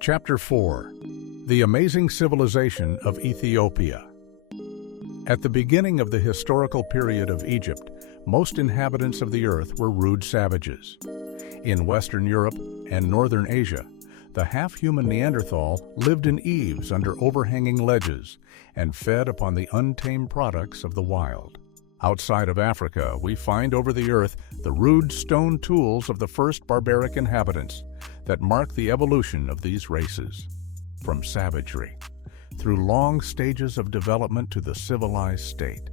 Chapter 4. The Amazing Civilization of Ethiopia. At the beginning of the historical period of Egypt, most inhabitants of the earth were rude savages. In Western Europe and Northern Asia, the half-human Neanderthal lived in eaves under overhanging ledges and fed upon the untamed products of the wild. Outside of Africa, we find over the earth the rude stone tools of the first barbaric inhabitants that mark the evolution of these races. From savagery, through long stages of development to the civilized state.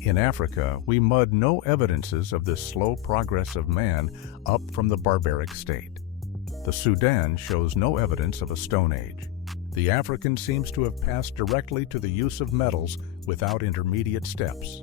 In Africa, we mud no evidences of this slow progress of man up from the barbaric state. The Sudan shows no evidence of a Stone Age. The African seems to have passed directly to the use of metals without intermediate steps.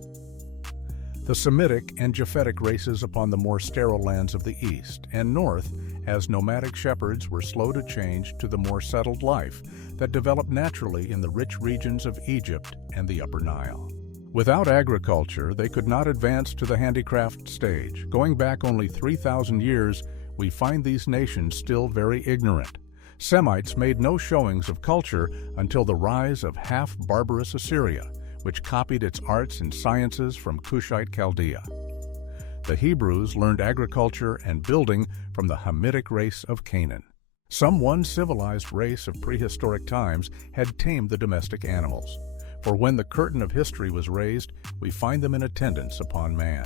The Semitic and Japhetic races upon the more sterile lands of the east and north, as nomadic shepherds, were slow to change to the more settled life that developed naturally in the rich regions of Egypt and the Upper Nile. Without agriculture, they could not advance to the handicraft stage. Going back only 3,000 years, we find these nations still very ignorant. Semites made no showings of culture until the rise of half-barbarous Assyria, which copied its arts and sciences from Cushite Chaldea. The Hebrews learned agriculture and building from the Hamitic race of Canaan. Some one civilized race of prehistoric times had tamed the domestic animals, for when the curtain of history was raised, we find them in attendance upon man.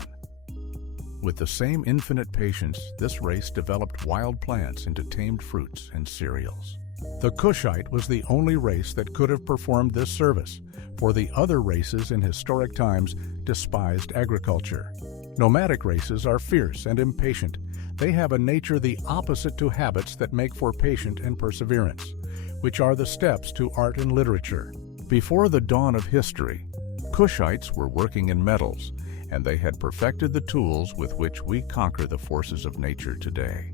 With the same infinite patience, this race developed wild plants into tamed fruits and cereals. The Cushite was the only race that could have performed this service, for the other races in historic times despised agriculture. Nomadic races are fierce and impatient. They have a nature the opposite to habits that make for patience and perseverance, which are the steps to art and literature. Before the dawn of history, Cushites were working in metals, and they had perfected the tools with which we conquer the forces of nature today.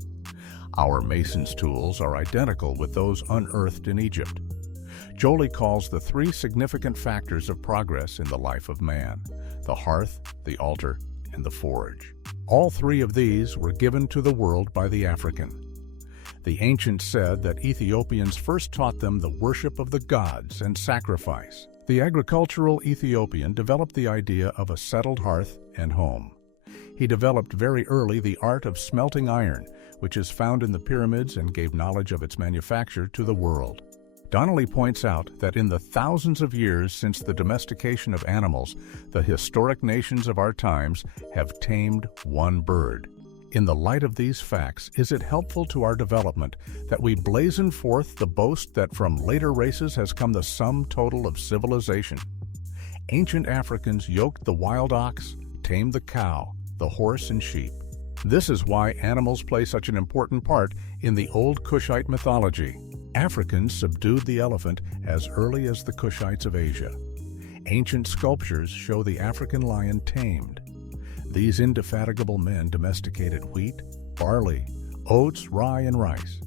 Our mason's tools are identical with those unearthed in Egypt. Joly calls the three significant factors of progress in the life of man: the hearth, the altar, and the forge. All three of these were given to the world by the African. The ancients said that Ethiopians first taught them the worship of the gods and sacrifice. The agricultural Ethiopian developed the idea of a settled hearth and home. He developed very early the art of smelting iron, which is found in the pyramids, and gave knowledge of its manufacture to the world. Donnelly points out that in the thousands of years since the domestication of animals, the historic nations of our times have tamed one bird. In the light of these facts, is it helpful to our development that we blazon forth the boast that from later races has come the sum total of civilization? Ancient Africans yoked the wild ox, tamed the cow, the horse and sheep. This is why animals play such an important part in the old Cushite mythology. Africans subdued the elephant as early as the Cushites of Asia. Ancient sculptures show the African lion tamed. These indefatigable men domesticated wheat, barley, oats, rye, and rice.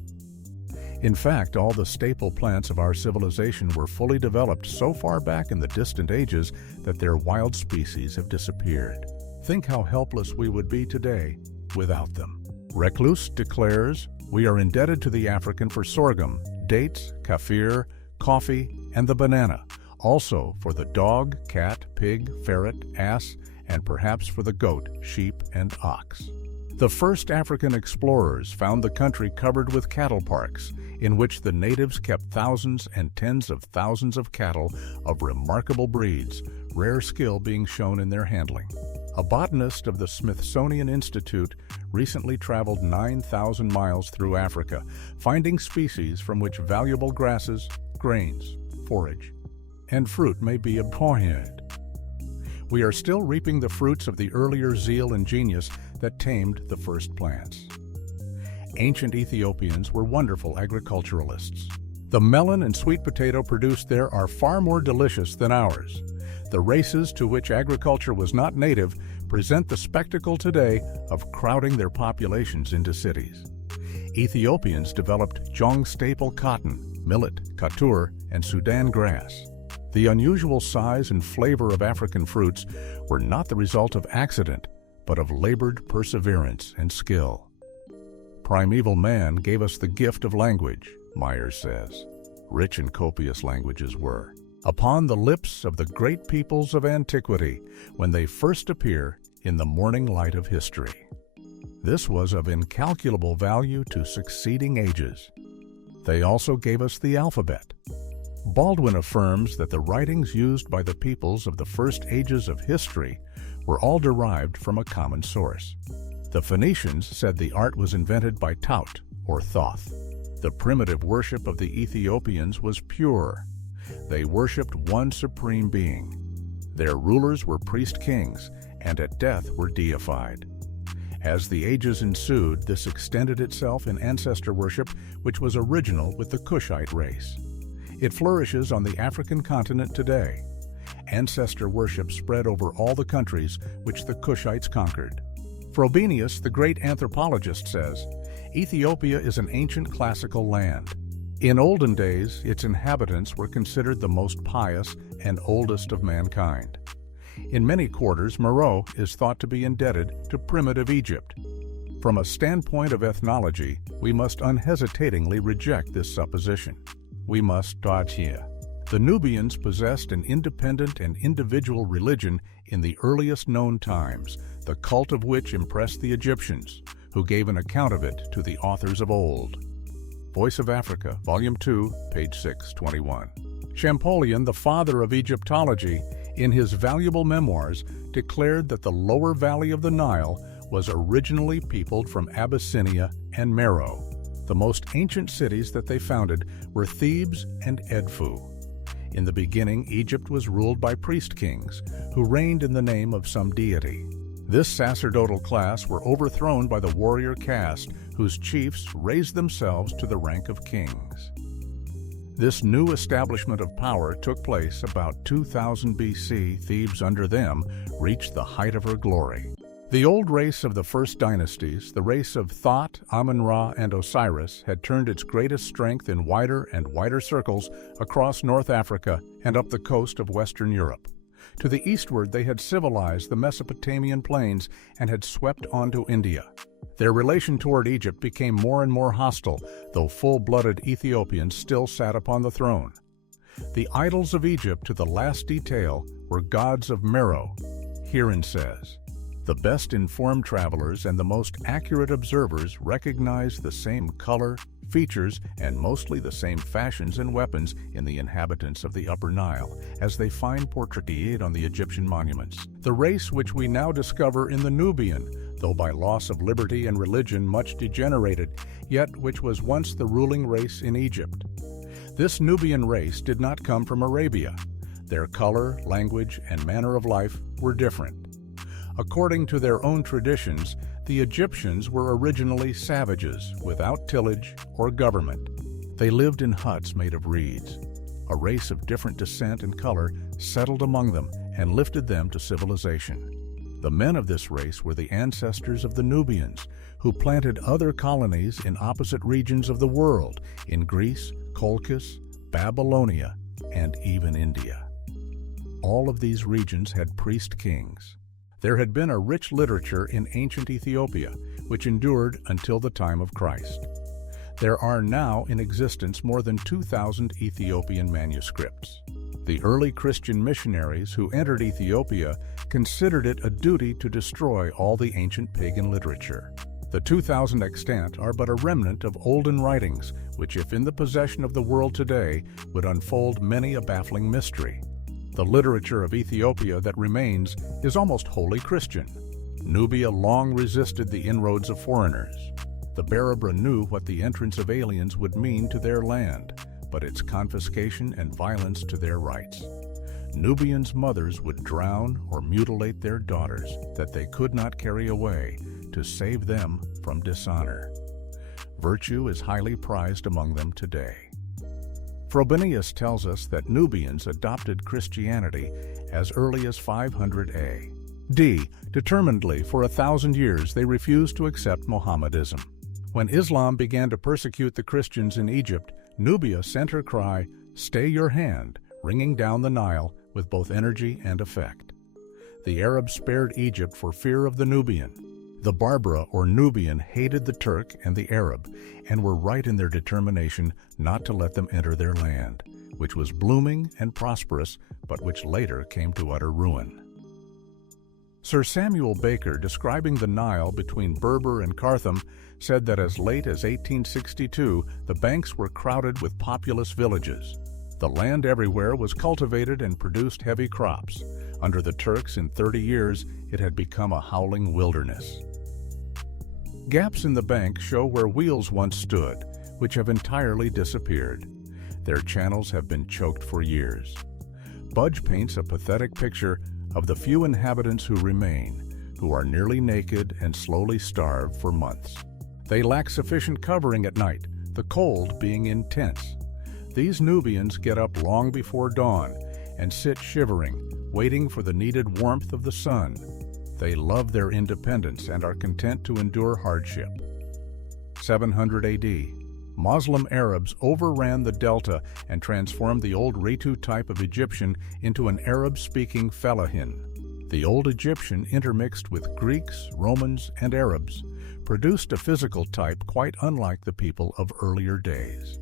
In fact, all the staple plants of our civilization were fully developed so far back in the distant ages that their wild species have disappeared. Think how helpless we would be today without them. Reclus declares, "We are indebted to the African for sorghum, dates, kaffir, coffee, and the banana, also for the dog, cat, pig, ferret, ass, and perhaps for the goat, sheep, and ox." The first African explorers found the country covered with cattle parks, in which the natives kept thousands and tens of thousands of cattle of remarkable breeds, rare skill being shown in their handling. A botanist of the Smithsonian Institute recently traveled 9,000 miles through Africa, finding species from which valuable grasses, grains, forage, and fruit may be obtained. We are still reaping the fruits of the earlier zeal and genius that tamed the first plants. Ancient Ethiopians were wonderful agriculturalists. The melon and sweet potato produced there are far more delicious than ours. The races to which agriculture was not native present the spectacle today of crowding their populations into cities. Ethiopians developed Jong staple cotton, millet, katur, and Sudan grass. The unusual size and flavor of African fruits were not the result of accident, but of labored perseverance and skill. Primeval man gave us the gift of language, Myers says, rich and copious languages were upon the lips of the great peoples of antiquity when they first appear in the morning light of history. This was of incalculable value to succeeding ages. They also gave us the alphabet. Baldwin affirms that the writings used by the peoples of the first ages of history were all derived from a common source. The Phoenicians said the art was invented by Taut, or Thoth. The primitive worship of the Ethiopians was pure. They worshipped one supreme being. Their rulers were priest-kings, and at death were deified. As the ages ensued, this extended itself in ancestor worship, which was original with the Cushite race. It flourishes on the African continent today. Ancestor worship spread over all the countries which the Cushites conquered. Frobenius, the great anthropologist, says, Ethiopia is an ancient classical land. In olden days, its inhabitants were considered the most pious and oldest of mankind. In many quarters, Meroe is thought to be indebted to primitive Egypt. From a standpoint of ethnology, we must unhesitatingly reject this supposition. We must here. The Nubians possessed an independent and individual religion in the earliest known times, the cult of which impressed the Egyptians, who gave an account of it to the authors of old. Voice of Africa, Volume 2, page 621. Champollion, the father of Egyptology, in his valuable memoirs, declared that the lower valley of the Nile was originally peopled from Abyssinia and Meroe. The most ancient cities that they founded were Thebes and Edfu. In the beginning, Egypt was ruled by priest-kings, who reigned in the name of some deity. This sacerdotal class were overthrown by the warrior caste, whose chiefs raised themselves to the rank of kings. This new establishment of power took place about 2000 BC. Thebes under them reached the height of her glory. The old race of the first dynasties, the race of Thoth, Amun-Ra, and Osiris, had turned its greatest strength in wider and wider circles across North Africa and up the coast of Western Europe. To the eastward, they had civilized the Mesopotamian plains and had swept onto India. Their relation toward Egypt became more and more hostile, though full-blooded Ethiopians still sat upon the throne. The idols of Egypt, to the last detail, were gods of Meroe. Herein says, the best informed travelers and the most accurate observers recognize the same color, features, and mostly the same fashions and weapons in the inhabitants of the Upper Nile, as they find portrayed on the Egyptian monuments. The race which we now discover in the Nubian, though by loss of liberty and religion much degenerated, yet which was once the ruling race in Egypt. This Nubian race did not come from Arabia. Their color, language, and manner of life were different. According to their own traditions, the Egyptians were originally savages without tillage or government. They lived in huts made of reeds. A race of different descent and color settled among them and lifted them to civilization. The men of this race were the ancestors of the Nubians, who planted other colonies in opposite regions of the world, in Greece, Colchis, Babylonia, and even India. All of these regions had priest-kings. There had been a rich literature in ancient Ethiopia, which endured until the time of Christ. There are now in existence more than 2,000 Ethiopian manuscripts. The early Christian missionaries who entered Ethiopia considered it a duty to destroy all the ancient pagan literature. The 2,000 extant are but a remnant of olden writings, which, if in the possession of the world today, would unfold many a baffling mystery. The literature of Ethiopia that remains is almost wholly Christian. Nubia long resisted the inroads of foreigners. The Berber knew what the entrance of aliens would mean to their land, but its confiscation and violence to their rights. Nubians' mothers would drown or mutilate their daughters that they could not carry away to save them from dishonor. Virtue is highly prized among them today. Frobenius tells us that Nubians adopted Christianity as early as 500 A.D. Determinedly, for 1,000 years, they refused to accept Mohammedanism. When Islam began to persecute the Christians in Egypt, Nubia sent her cry, "Stay your hand," ringing down the Nile with both energy and effect. The Arabs spared Egypt for fear of the Nubian. The Barbara or Nubian hated the Turk and the Arab and were right in their determination not to let them enter their land, which was blooming and prosperous, but which later came to utter ruin. Sir Samuel Baker, describing the Nile between Berber and Kartham, said that as late as 1862, the banks were crowded with populous villages. The land everywhere was cultivated and produced heavy crops. Under the Turks, in 30 years, it had become a howling wilderness. Gaps in the bank show where wheels once stood, which have entirely disappeared. Their channels have been choked for years. Budge paints a pathetic picture of the few inhabitants who remain, who are nearly naked and slowly starve for months. They lack sufficient covering at night, the cold being intense. These Nubians get up long before dawn and sit shivering, waiting for the needed warmth of the sun. They love their independence and are content to endure hardship. 700 AD. Muslim Arabs overran the delta and transformed the old Ritu type of Egyptian into an Arab-speaking fellahin. The old Egyptian intermixed with Greeks, Romans, and Arabs, produced a physical type quite unlike the people of earlier days.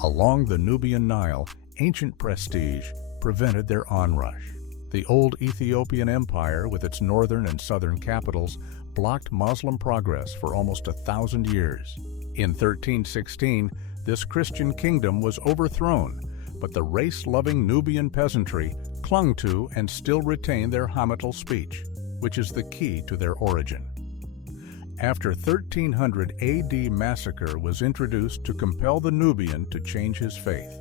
Along the Nubian Nile, ancient prestige prevented their onrush. The old Ethiopian Empire, with its northern and southern capitals, blocked Muslim progress for almost 1,000 years. In 1316, this Christian kingdom was overthrown, but the race-loving Nubian peasantry clung to and still retain their Hamital speech, which is the key to their origin. After 1300 AD, massacre was introduced to compel the Nubian to change his faith.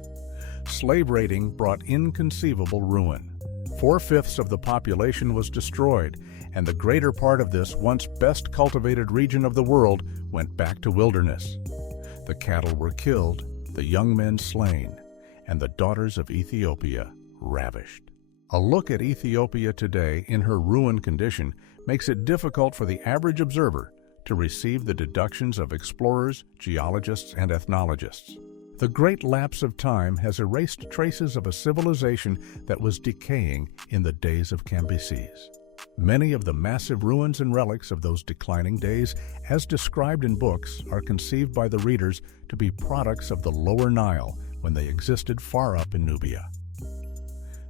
Slave raiding brought inconceivable ruin. 4/5 of the population was destroyed, and the greater part of this once best cultivated region of the world went back to wilderness. The cattle were killed, the young men slain, and the daughters of Ethiopia ravished. A look at Ethiopia today in her ruined condition makes it difficult for the average observer to receive the deductions of explorers, geologists, and ethnologists. The great lapse of time has erased traces of a civilization that was decaying in the days of Cambyses. Many of the massive ruins and relics of those declining days, as described in books, are conceived by the readers to be products of the lower Nile when they existed far up in Nubia.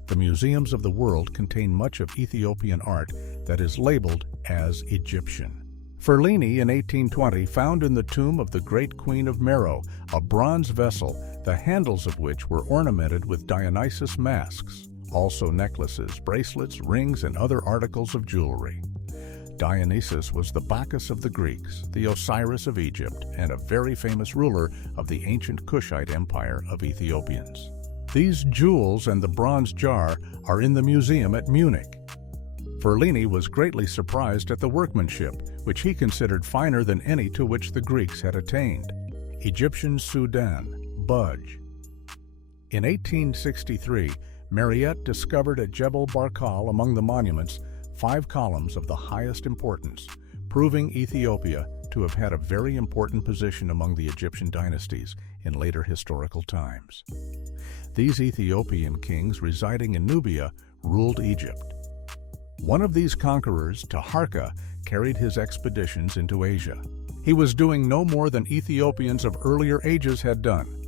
The museums of the world contain much of Ethiopian art that is labeled as Egyptian. Ferlini in 1820 found in the tomb of the great queen of Meroe a bronze vessel, the handles of which were ornamented with Dionysus masks, also necklaces, bracelets, rings, and other articles of jewelry. Dionysus was the Bacchus of the Greeks, the Osiris of Egypt, and a very famous ruler of the ancient Cushite Empire of Ethiopians. These jewels and the bronze jar are in the museum at Munich. Ferlini was greatly surprised at the workmanship, which he considered finer than any to which the Greeks had attained. Egyptian Sudan, Budge. In 1863, Mariette discovered at Jebel Barkal among the monuments 5 columns of the highest importance, proving Ethiopia to have had a very important position among the Egyptian dynasties in later historical times. These Ethiopian kings residing in Nubia ruled Egypt. One of these conquerors, Taharka, carried his expeditions into Asia. He was doing no more than Ethiopians of earlier ages had done.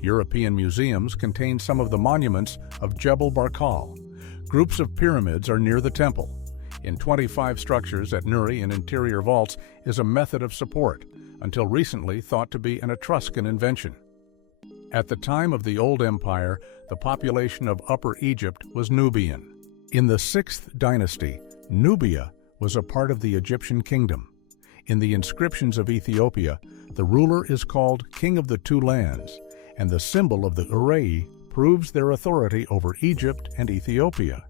European museums contain some of the monuments of Jebel Barkal. Groups of pyramids are near the temple. In 25 structures at Nuri in interior vaults is a method of support, until recently thought to be an Etruscan invention. At the time of the Old Empire, the population of Upper Egypt was Nubian. In the 6th dynasty, Nubia was a part of the Egyptian kingdom. In the inscriptions of Ethiopia, the ruler is called King of the Two Lands, and the symbol of the Uraei proves their authority over Egypt and Ethiopia.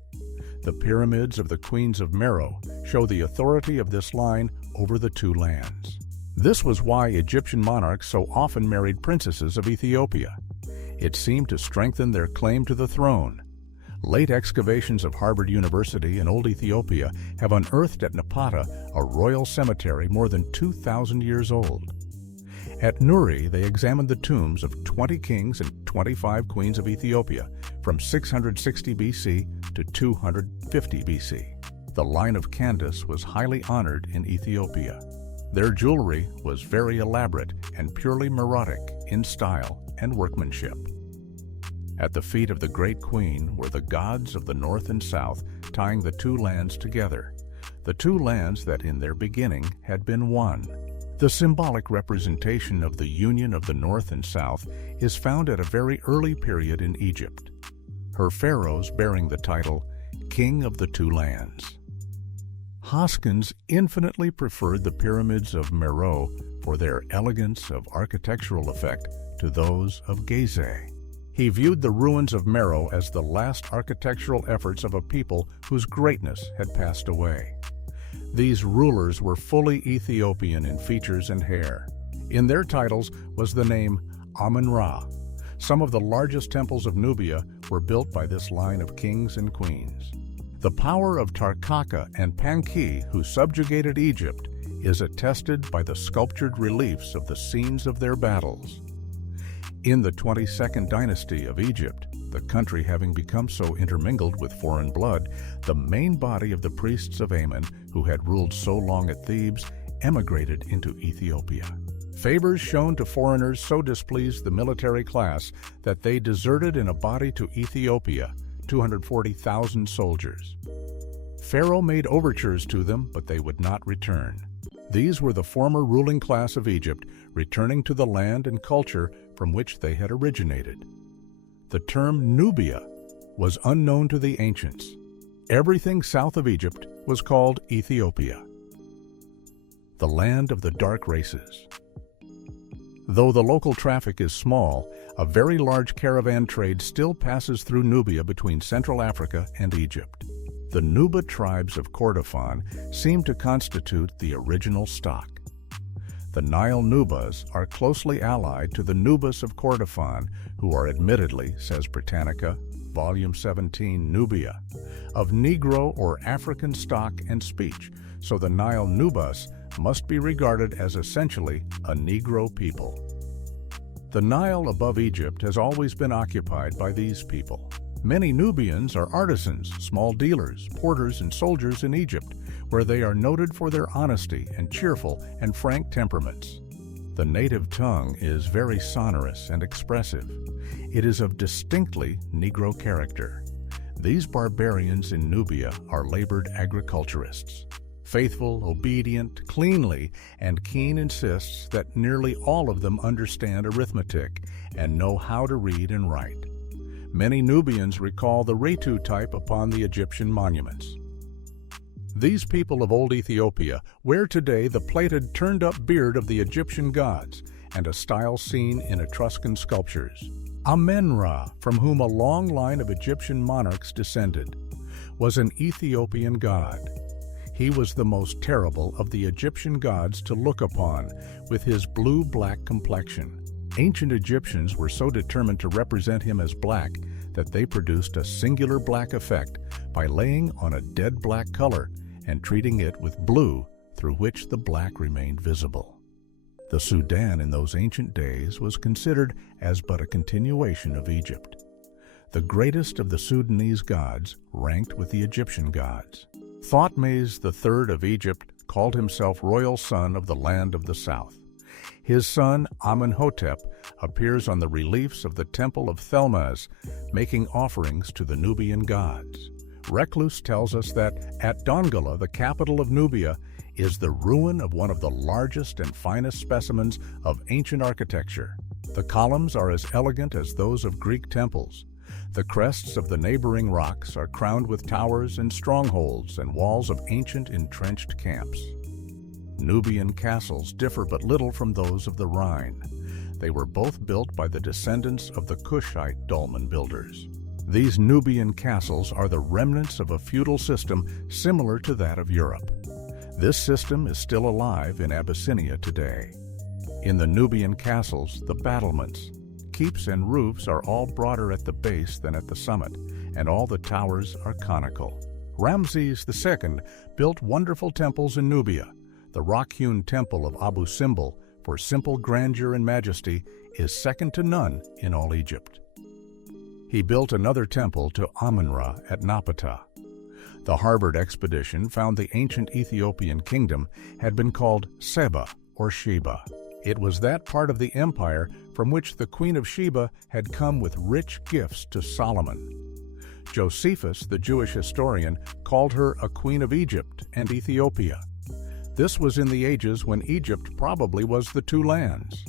The pyramids of the queens of Meroe show the authority of this line over the two lands. This was why Egyptian monarchs so often married princesses of Ethiopia. It seemed to strengthen their claim to the throne. Late excavations of Harvard University in Old Ethiopia have unearthed at Napata a royal cemetery more than 2,000 years old. At Nuri, they examined the tombs of 20 kings and 25 queens of Ethiopia from 660 BC to 250 BC. The line of Candace was highly honored in Ethiopia. Their jewelry was very elaborate and purely Meroitic in style and workmanship. At the feet of the great queen were the gods of the north and south, tying the two lands together, the two lands that in their beginning had been one. The symbolic representation of the union of the north and south is found at a very early period in Egypt, her pharaohs bearing the title King of the Two Lands. Hoskins infinitely preferred the pyramids of Meroe for their elegance of architectural effect to those of Gizeh. He viewed the ruins of Meroe as the last architectural efforts of a people whose greatness had passed away. These rulers were fully Ethiopian in features and hair. In their titles was the name Amun-Ra. Some of the largest temples of Nubia were built by this line of kings and queens. The power of Tarkaka and Panki, who subjugated Egypt, is attested by the sculptured reliefs of the scenes of their battles. In the 22nd dynasty of Egypt, the country having become so intermingled with foreign blood, the main body of the priests of Amun, who had ruled so long at Thebes, emigrated into Ethiopia. Favors shown to foreigners so displeased the military class that they deserted in a body to Ethiopia, 240,000 soldiers. Pharaoh made overtures to them, but they would not return. These were the former ruling class of Egypt, returning to the land and culture from which they had originated. The term Nubia was unknown to the ancients. Everything south of Egypt was called Ethiopia, the land of the dark races. Though the local traffic is small, a very large caravan trade still passes through Nubia between Central Africa and Egypt. The Nuba tribes of Kordofan seem to constitute the original stock. The Nile Nubas are closely allied to the Nubas of Kordofan, who are admittedly, says Britannica, Volume 17, Nubia, of Negro or African stock and speech, so the Nile Nubas must be regarded as essentially a Negro people. The Nile above Egypt has always been occupied by these people. Many Nubians are artisans, small dealers, porters, and soldiers in Egypt, where they are noted for their honesty and cheerful and frank temperaments. The native tongue is very sonorous and expressive. It is of distinctly Negro character. These barbarians in Nubia are labored agriculturists. Faithful, obedient, cleanly, and Keene insists that nearly all of them understand arithmetic and know how to read and write. Many Nubians recall the Retu type upon the Egyptian monuments. These people of old Ethiopia wear today the plaited turned-up beard of the Egyptian gods and a style seen in Etruscan sculptures. Amun-Ra, from whom a long line of Egyptian monarchs descended, was an Ethiopian god. He was the most terrible of the Egyptian gods to look upon, with his blue-black complexion. Ancient Egyptians were so determined to represent him as black that they produced a singular black effect by laying on a dead black color and treating it with blue, through which the black remained visible. The Sudan in those ancient days was considered as but a continuation of Egypt. The greatest of the Sudanese gods ranked with the Egyptian gods. Thutmose III of Egypt called himself royal son of the land of the south. His son Amenhotep appears on the reliefs of the temple of Thelmas, making offerings to the Nubian gods. Reclus tells us that at Dongola, the capital of Nubia, is the ruin of one of the largest and finest specimens of ancient architecture. The columns are as elegant as those of Greek temples. The crests of the neighboring rocks are crowned with towers and strongholds and walls of ancient entrenched camps. Nubian castles differ but little from those of the Rhine. They were both built by the descendants of the Cushite dolmen builders. These Nubian castles are the remnants of a feudal system similar to that of Europe. This system is still alive in Abyssinia today. In the Nubian castles, the battlements, keeps, and roofs are all broader at the base than at the summit, and all the towers are conical. Ramses II built wonderful temples in Nubia. The rock-hewn temple of Abu Simbel, for simple grandeur and majesty, is second to none in all Egypt. He built another temple to Amun-Ra at Napata. The Harvard expedition found the ancient Ethiopian kingdom had been called Seba or Sheba. It was that part of the empire from which the Queen of Sheba had come with rich gifts to Solomon. Josephus, the Jewish historian, called her a queen of Egypt and Ethiopia. This was in the ages when Egypt probably was the two lands.